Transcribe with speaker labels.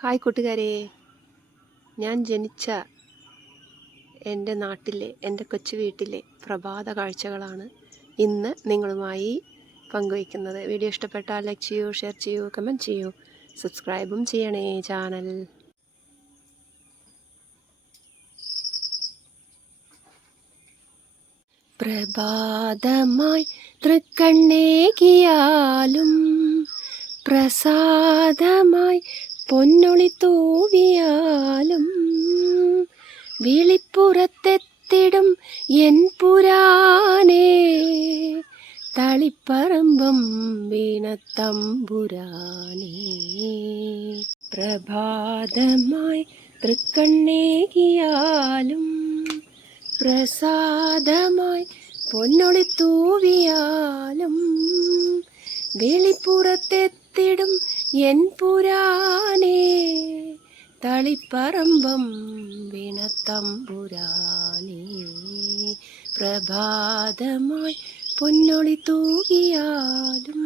Speaker 1: Hi കൂട്ടുകാരെ. ഞാൻ ജനിച്ച എന്റെ നാട്ടിലെ എന്റെ കൊച്ചു വീട്ടിലെ പ്രഭാത കാഴ്ചകളാണ് ഇന്ന് നിങ്ങളുമായി പങ്കുവയ്ക്കുന്നത്. വീഡിയോ ഇഷ്ടപ്പെട്ടാൽ ലൈക്ക് ചെയ്യൂ ഷെയർ ചെയ്യൂ കമന്റ് ചെയ്യൂ. സബ്സ്ക്രൈബും ചെയ്യണേ ചാനൽ. പ്രഭാതമായി തൃക്കണ്ണേകിയാലും പ്രസാദമായി പൊന്നൊളി തൂവിയാലും വിളിപ്പുറത്തെത്തിടും എൻ പുരാനേ തളിപ്പറമ്പും വീണത്തമ്പുരാനേ. പ്രഭാതമായി തൃക്കണ്ണേകിയാലും പ്രസാദമായി പൊന്നൊളി തൂവിയാലും വെളിപ്പുറത്തെത്തിടും എൻ പുരാനേ തളിപ്പറമ്പം വിണത്തമ്പുരാനേ പ്രഭാതമായി പൊന്നൊളി തൂകിയാലും